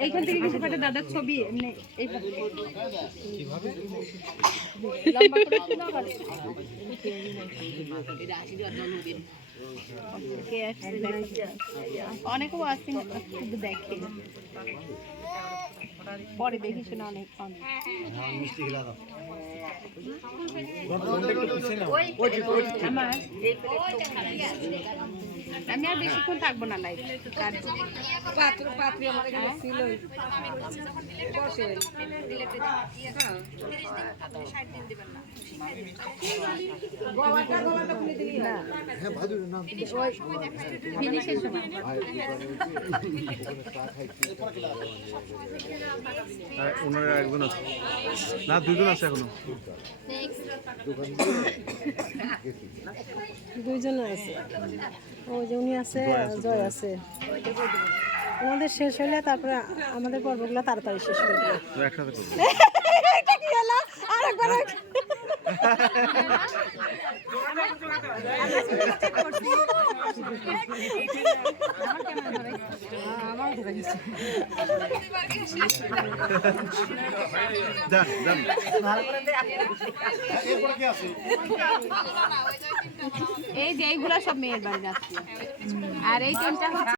এইখান থেকে কিছু একটা দাদার ছবি এমনি অনেকেও আসছেন শুধু দেখে পরে দেখি শোনা অনেক আমার আমি আর বেশিক্ষণ থাকবো না লাইভ ওনারা একজন আছে না দুইজন আছে এখনো দুইজন আছে ওই যে উনি আছে জয় আছে ওনাদের শেষ হলে তারপরে আমাদের পর্বগুলো তাড়াতাড়ি শেষ হয়ে যাবে একসাথে করবো এটা কি হলো আরেকবার এই যে এইগুলা সব মেয়ের বাড়ি যাচ্ছে আর এই তিনটা